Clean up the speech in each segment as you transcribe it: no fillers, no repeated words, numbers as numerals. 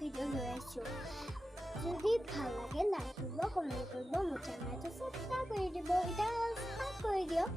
video' লৈ আছোঁ যদি ভাল লাগে লাইক কৰিব কমেণ্ট কৰিব মোৰ চেনেলটো ছাবস্ক্ৰাইব কৰি দিব এতিয়া ষ্টাৰ্ট কৰি দিয়ক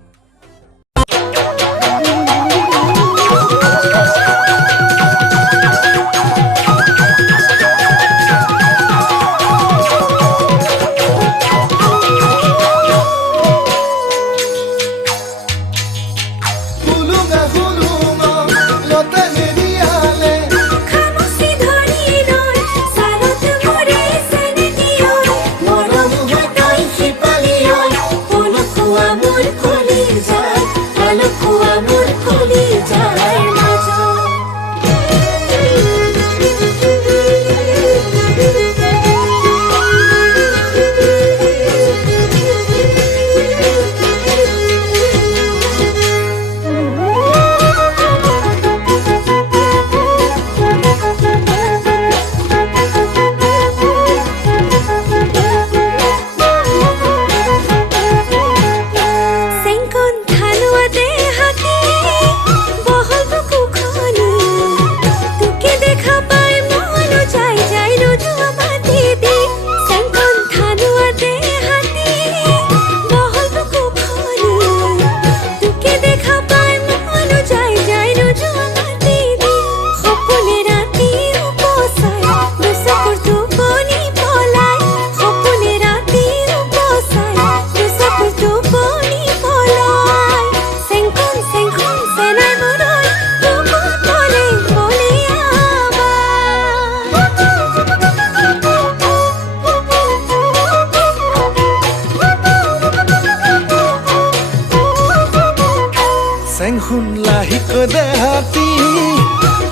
Senghun lahi ko dehati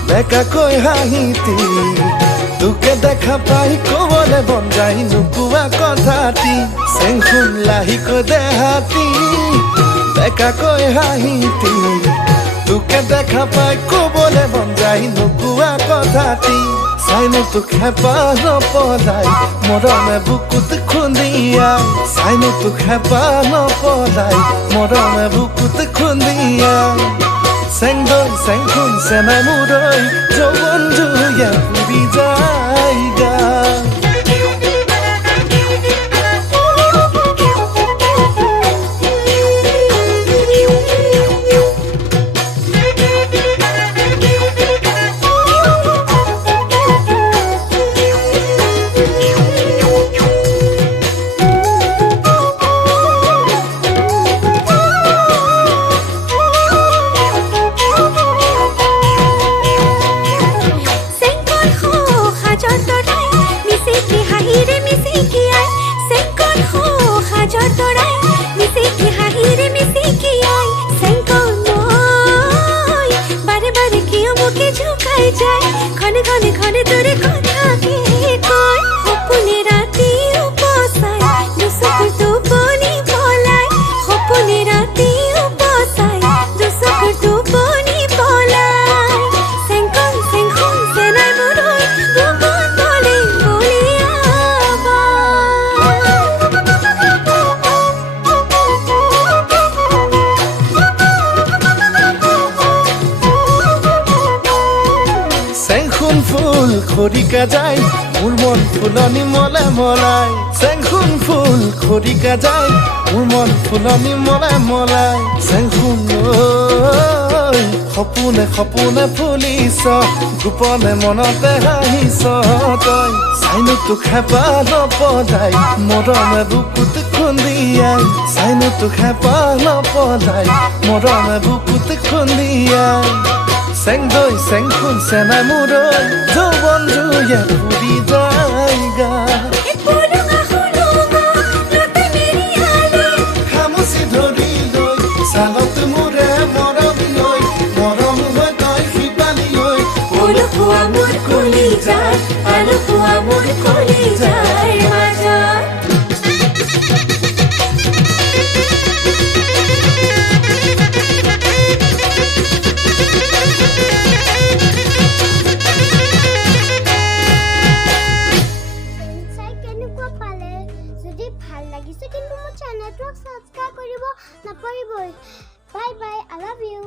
beka koi hahiti tuke dekha pai ko bole bon jai nukua kothati Senghun lahi ko dehati beka koi hahiti tuke dekha pai ko bole bon jai nukua kothati Sainu tu khepa no polai morame bukut khundiya Sainu tu khepa no polai morame bukut khundiya Sengdoi sengkhun senai muroi joban juya puri jaiga khane khane khane tore kotha ke koi hopune rati upasai dusapur tu boni polai hopune rati upasai dusapur tu boni polai senkhon senai muroi bukut bole bole aba Senghun ফুল খৰিকা যায় মোৰ মন ফুলনি মলাই মলাই Senghun ফুল খৰিকা যায় মোৰ মন ফুলনি মলাই মলাই Senghun ঐ সপোনে সপোনে ফুলিছ গোপনে মনতে হাঁহিছ তই চাইনো তো খেপা নপলাই মৰমে বুকুত খুন্দিয়াই চাইনো তো খেপা নপলাই মৰমে বুকুত খুন্দিয়াই Sengdoi sengkhun senai muroi joban juya puri jaiga purunga hulunga lote meri hale khamusi dhori loi salot mure morom loi morom hoi toi hipali loi ulu hua mur kuli jai alu hua mur kuli jai maja যদি ভাল লাগিছে কিন্তু মোৰ চেনেলটো subscribe কৰিব নাপাৰিবই bye bye I love you